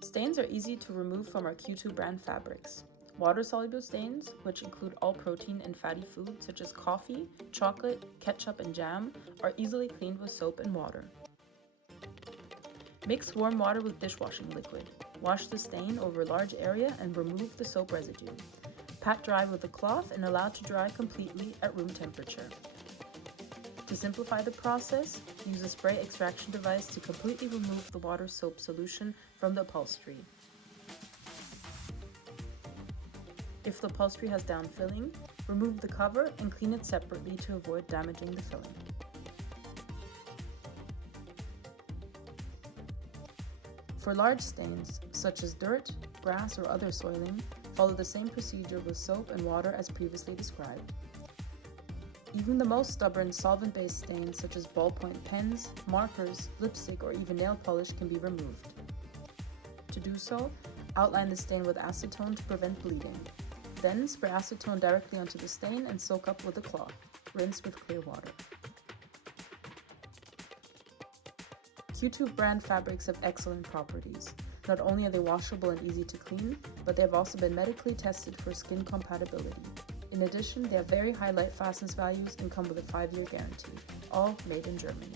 Stains are easy to remove from our Q2 brand fabrics. Water-soluble stains, which include all protein and fatty foods such as coffee, chocolate, ketchup, and jam, are easily cleaned with soap and water. Mix warm water with dishwashing liquid. Wash the stain over a large area and remove the soap residue. Pat dry with a cloth and allow to dry completely at room temperature. To simplify the process, use a spray extraction device to completely remove the water soap solution from the upholstery. If the upholstery has down filling, remove the cover and clean it separately to avoid damaging the filling. For large stains, such as dirt, grass, or other soiling, follow the same procedure with soap and water as previously described. Even the most stubborn solvent-based stains such as ballpoint pens, markers, lipstick, or even nail polish can be removed. To do so, outline the stain with acetone to prevent bleeding. Then spray acetone directly onto the stain and soak up with a cloth. Rinse with clear water. Q2 brand fabrics have excellent properties. Not only are they washable and easy to clean, but they have also been medically tested for skin compatibility. In addition, they have very high light fastness values and come with a 5-year guarantee, all made in Germany.